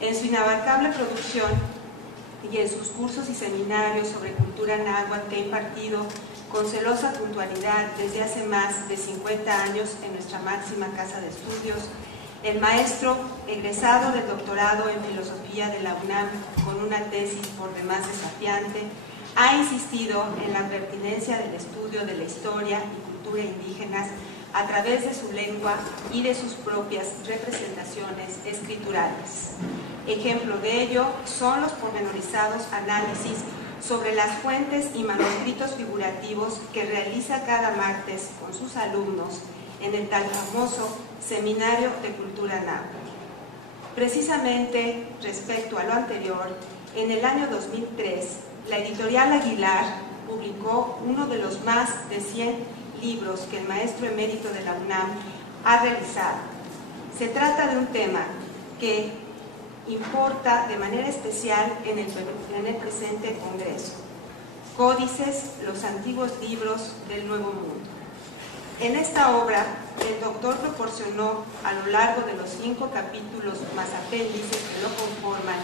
En su inabarcable producción y en sus cursos y seminarios sobre cultura náhuatl que ha impartido con celosa puntualidad desde hace más de 50 años en nuestra máxima casa de estudios, el maestro, egresado del doctorado en filosofía de la UNAM con una tesis por demás desafiante, ha insistido en la pertinencia del estudio de la historia y cultura indígenas a través de su lengua y de sus propias representaciones escriturales. Ejemplo de ello son los pormenorizados análisis sobre las fuentes y manuscritos figurativos que realiza cada martes con sus alumnos en el tan famoso Seminario de Cultura Náhuatl. Precisamente respecto a lo anterior, en el año 2003, la editorial Aguilar publicó uno de los más de 100 libros que el maestro emérito de la UNAM ha realizado. Se trata de un tema que importa de manera especial en el presente Congreso: Códices, los antiguos libros del Nuevo Mundo. En esta obra, el doctor proporcionó a lo largo de los 5 capítulos más apéndices que lo conforman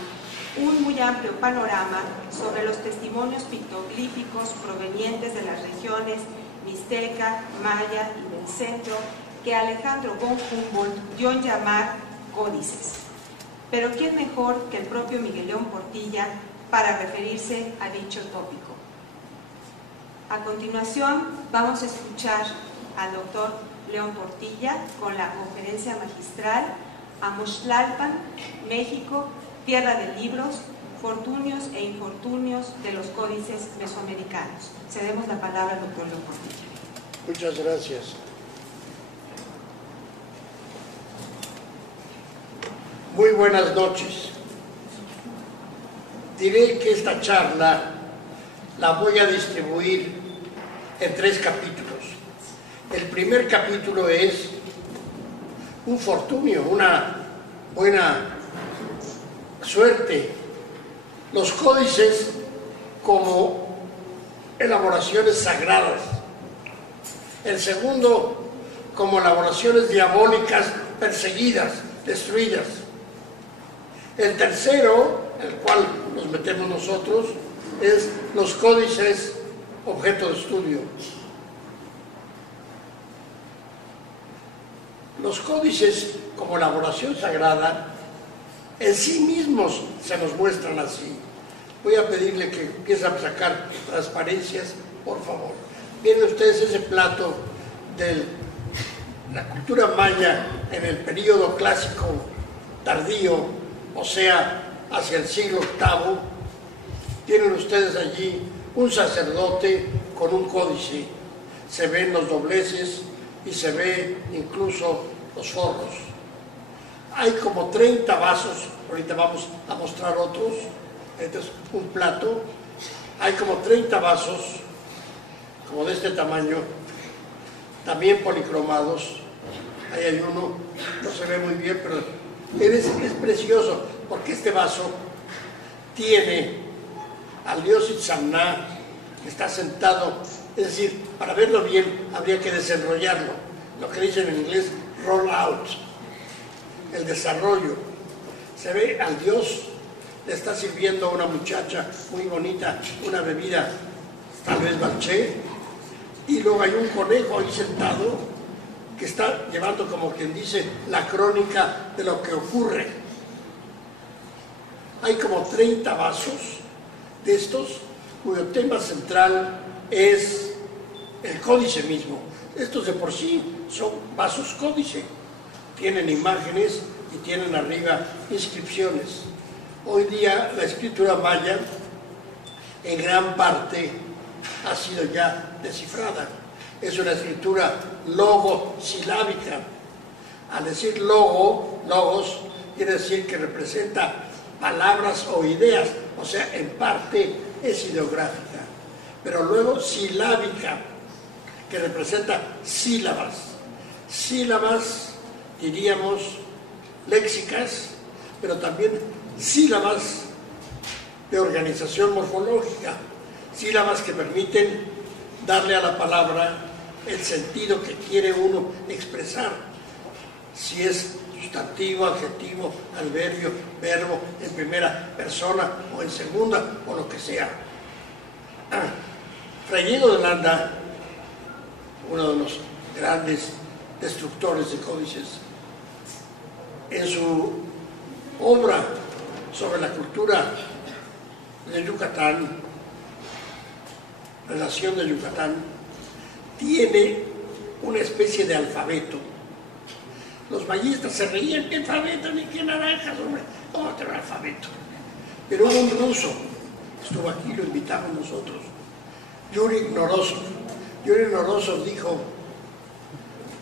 un muy amplio panorama sobre los testimonios pictoglíficos provenientes de las regiones mixteca, maya y del centro que Alejandro von Humboldt dio en llamar códices. Pero ¿quién mejor que el propio Miguel León Portilla para referirse a dicho tópico? A continuación vamos a escuchar al doctor León Portilla con la conferencia magistral Amoxtlalpan, México, tierra de libros, fortunios e infortunios de los códices mesoamericanos. Cedemos la palabra al doctor León Portilla. Muchas gracias. Muy buenas noches. Diré que esta charla la voy a distribuir en 3 capítulos. El primer capítulo es un fortunio, una buena suerte. Los códices como elaboraciones sagradas. El segundo, como elaboraciones diabólicas perseguidas, destruidas. El tercero, el cual nos metemos nosotros, es los códices objeto de estudio. Los códices como elaboración sagrada en sí mismos se nos muestran así. Voy a pedirle que empiece a sacar transparencias, por favor. Miren ustedes ese plato de la cultura maya en el período clásico tardío, o sea, hacia el siglo VIII. Tienen ustedes allí un sacerdote con un códice. Se ven los dobleces y se ve incluso los forros. Hay como 30 vasos, ahorita vamos a mostrar otros. Este es un plato. Hay como 30 vasos, como de este tamaño, también policromados. Ahí hay uno, no se ve muy bien, pero es precioso, porque este vaso tiene al dios Itzamná, que está sentado. Es decir, para verlo bien habría que desenrollarlo, lo que dicen en inglés roll out, el desarrollo. Se ve al dios, le está sirviendo a una muchacha muy bonita una bebida, tal vez balché, y luego hay un conejo ahí sentado que está llevando, como quien dice, la crónica de lo que ocurre. Hay como 30 vasos de estos cuyo tema central es el códice mismo. Estos de por sí son vasos códice, tienen imágenes y tienen arriba inscripciones. Hoy día la escritura maya en gran parte ha sido ya descifrada. Es una escritura logosilábica. Al decir logos, quiere decir que representa palabras o ideas, o sea, en parte es ideográfica, pero luego silábica, que representa sílabas. Sílabas, diríamos, léxicas, pero también sílabas de organización morfológica, sílabas que permiten darle a la palabra el sentido que quiere uno expresar. Si es sustantivo, adjetivo, adverbio, verbo, en primera persona o en segunda, o lo que sea. Fray Diego de Landa, uno de los grandes destructores de códices, en su obra sobre la cultura de Yucatán, la nación de Yucatán, tiene una especie de alfabeto. Los mayistas se reían, ¿qué alfabeto? Ni qué naranjas, hombre, ¿cómo tener alfabeto? Pero hubo un ruso, estuvo aquí, lo invitamos nosotros, Yuri Norosov. Yuri Norosov dijo,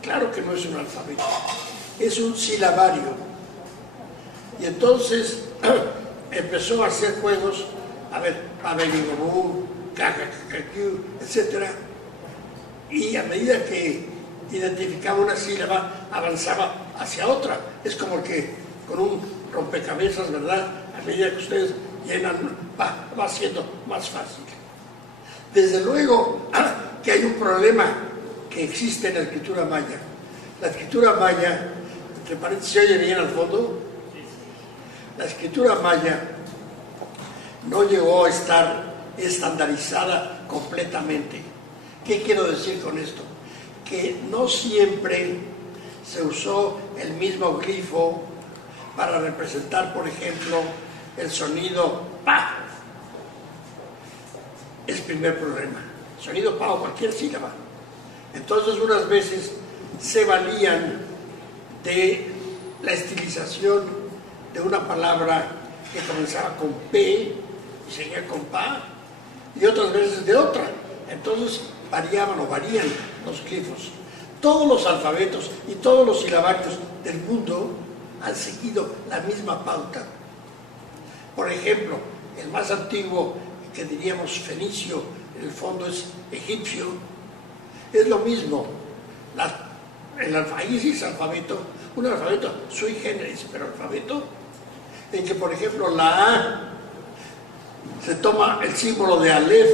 claro que no es un alfabeto, es un silabario. Y entonces empezó a hacer juegos, a ver, Pabelingobú, Cacacacacu, etc. Y a medida que identificaba una sílaba, avanzaba hacia otra. Es como que con un rompecabezas, ¿verdad? A medida que ustedes llenan, va siendo más fácil. Desde luego que hay un problema que existe en la escritura maya. La escritura maya, entre paréntesis, ¿se oye bien al fondo? La escritura maya no llegó a estar estandarizada completamente. ¿Qué quiero decir con esto? Que no siempre se usó el mismo glifo para representar, por ejemplo, el sonido pa. Es el primer problema. Sonido pa o cualquier sílaba. Entonces, unas veces se valían de la estilización de una palabra que comenzaba con P y seguía con pa, y otras veces de otra. Entonces variaban o varían los glifos. Todos los alfabetos y todos los silabarios del mundo han seguido la misma pauta. Por ejemplo, el más antiguo, que diríamos fenicio, en el fondo es egipcio, es lo mismo. Ahí sí es alfabeto, un alfabeto sui generis, pero alfabeto en que, por ejemplo, la A se toma el símbolo de Aleph,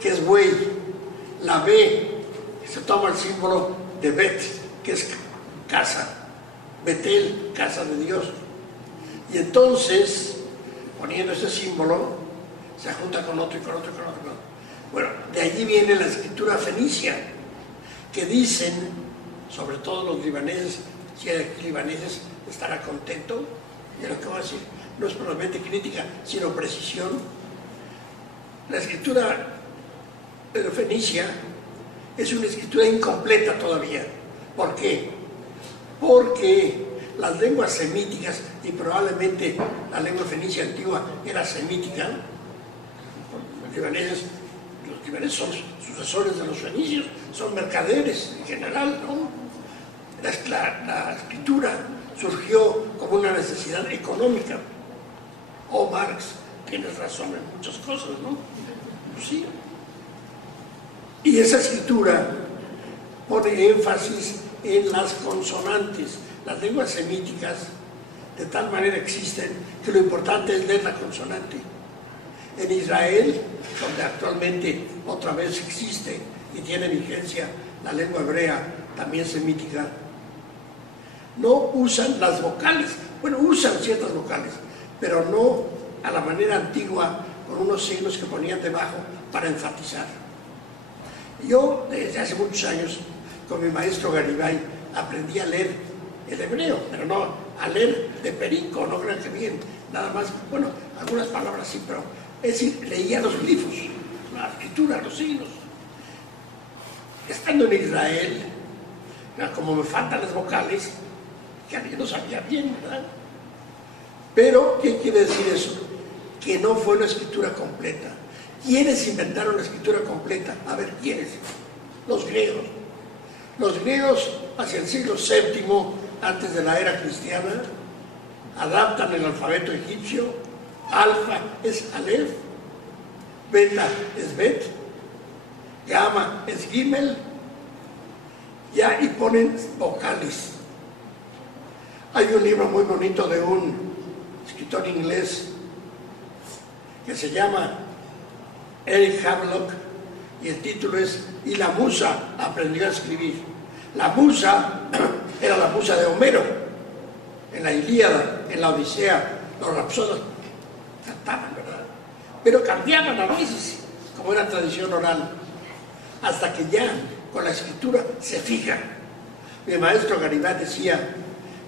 que es buey, la B se toma el símbolo de Bet, que es casa, Betel, casa de Dios. Y entonces, poniendo ese símbolo, se junta con otro y con otro y con otro. Bueno, de allí viene la escritura fenicia, que dicen, sobre todo los libaneses, si hay libaneses estará contento, y lo que voy a decir no es probablemente crítica, sino precisión. La escritura fenicia es una escritura incompleta todavía. ¿Por qué? Porque las lenguas semíticas, y probablemente la lengua fenicia antigua era semítica, los libaneses son sucesores de los fenicios, son mercaderes en general, ¿no? La escritura surgió como una necesidad económica. O Marx, tienes razón en muchas cosas, ¿no? Pues sí. Y esa escritura pone énfasis en las consonantes. Las lenguas semíticas de tal manera existen que lo importante es leer la consonante. En Israel, donde actualmente otra vez existe y tiene vigencia la lengua hebrea, también semítica, no usan las vocales. Bueno, usan ciertas vocales, pero no a la manera antigua, con unos signos que ponían debajo para enfatizar. Yo, desde hace muchos años, con mi maestro Garibay, aprendí a leer el hebreo, pero no a leer de perico, no crean que bien, nada más, bueno, algunas palabras sí, pero es decir, leía los glifos, la escritura, los signos. Estando en Israel, como me faltan las vocales, ya yo no sabía bien, ¿verdad? Pero, ¿qué quiere decir eso? Que no fue una escritura completa. ¿Quiénes inventaron la escritura completa? A ver, ¿quiénes? Los griegos. Los griegos, hacia el siglo VII, antes de la era cristiana, adaptan el alfabeto egipcio. Alfa es Aleph, beta es Bet, gamma es Gimel, ya, y ponen vocales. Hay un libro muy bonito de un escritor inglés que se llama Eric Havelock, y el título es "Y la musa aprendió a escribir". La musa era la musa de Homero, En la Ilíada, en la Odisea, los rapsodas cantaban, ¿verdad? Pero cambiaban a veces, como era tradición oral, hasta que ya con la escritura se fija. Mi maestro Garibay decía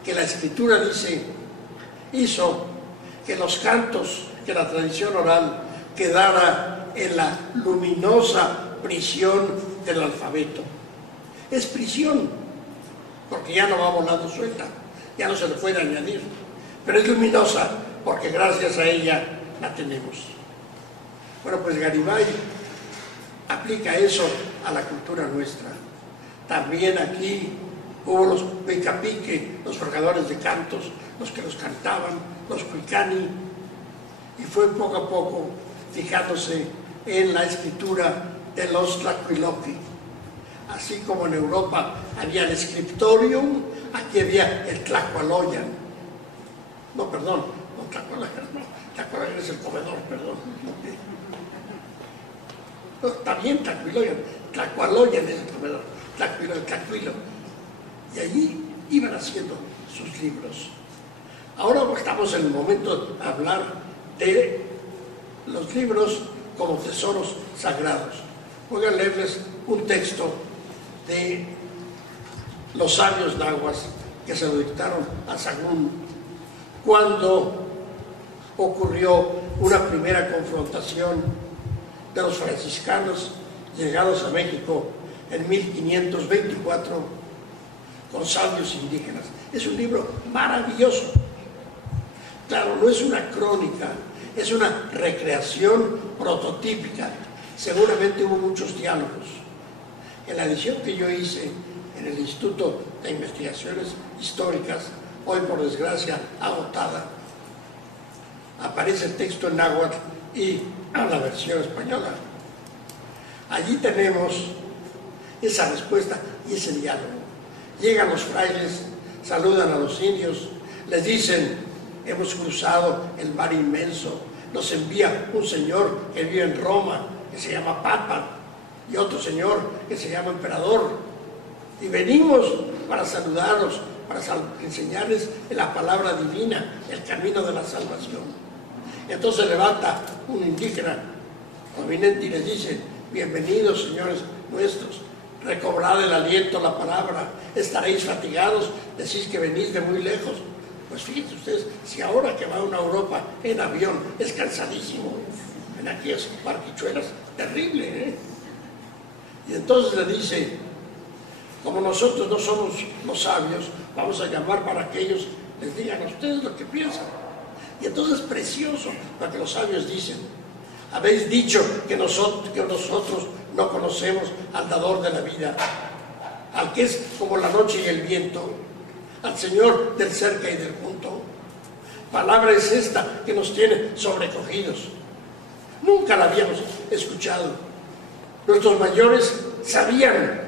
que la escritura hizo que los cantos, que la tradición oral quedara en la luminosa prisión del alfabeto. Es prisión, porque ya no va volando suelta, ya no se le puede añadir, pero es luminosa porque gracias a ella la tenemos. Bueno, pues Garibay aplica eso a la cultura nuestra. También aquí hubo los picapique, los forjadores de cantos, los que los cantaban, los cuicani, y fue poco a poco fijándose en la escritura de los tlacuiloqui. Así como en Europa había el scriptorium, aquí había el tlacualoyan. No, perdón, no tlacualoyan, no, tlacualoyan es el comedor, perdón. No, también tlacualoyan es el comedor, tlacuilo. Y allí iban haciendo sus libros. Ahora estamos en el momento de hablar de los libros como tesoros sagrados. Voy a leerles un texto de los sabios nahuas que se lo dictaron a Sagún cuando ocurrió una primera confrontación de los franciscanos llegados a México en 1524 con sabios indígenas. Es un libro maravilloso. Claro, no es una crónica, es una recreación prototípica. Seguramente hubo muchos diálogos. En la edición que yo hice en el Instituto de Investigaciones Históricas, hoy por desgracia agotada, aparece el texto en náhuatl y la versión española. Allí tenemos esa respuesta y ese diálogo. Llegan los frailes, saludan a los indios, les dicen: hemos cruzado el mar inmenso, nos envía un señor que vive en Roma, que se llama Papa, y otro señor que se llama Emperador, y venimos para saludarlos, para enseñarles la palabra divina, el camino de la salvación. Entonces levanta un indígena prominente y les dice: bienvenidos, señores nuestros, recobrad el aliento, la palabra, estaréis fatigados, decís que venís de muy lejos. Pues fíjense ustedes, si ahora que va a una Europa en avión es cansadísimo, en aquellas barquichuelas, terrible, ¿eh? Y entonces le dice: como nosotros no somos los sabios, vamos a llamar para que ellos les digan a ustedes lo que piensan. Y entonces es precioso lo que los sabios dicen: habéis dicho que nosotros no conocemos al dador de la vida, al que es como la noche y el viento, al Señor del cerca y del junto. Palabra es esta que nos tiene sobrecogidos. Nunca la habíamos escuchado. Nuestros mayores sabían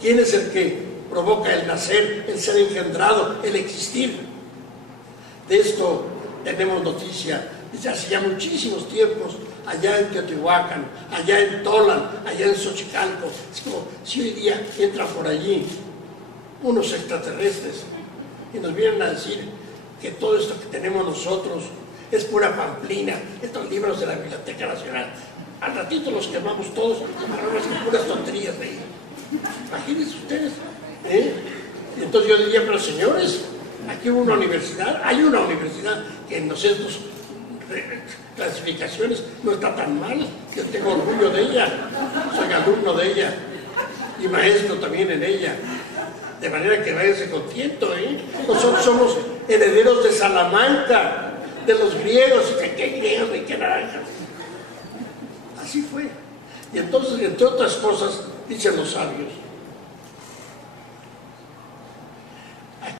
quién es el que provoca el nacer, el ser engendrado, el existir. De esto tenemos noticia desde hace ya muchísimos tiempos, allá en Teotihuacán, allá en Tolan, allá en Xochicalco. Es como si hoy día entran por allí unos extraterrestres y nos vienen a decir que todo esto que tenemos nosotros es pura pamplina, estos libros de la Biblioteca Nacional. Al ratito los quemamos todos, hablamos de puras tonterías de ahí. Imagínense ustedes, ¿eh? Y entonces yo diría: pero señores, aquí hubo una universidad, hay una universidad que en estos clasificaciones no está tan mal, yo tengo orgullo de ella, soy alumno de ella y maestro también en ella. De manera que váyanse contento, ¿eh? Nosotros somos herederos de Salamanca, de los griegos, que qué griegos ni qué naranjas. Así fue. Y entonces, entre otras cosas, dicen los sabios: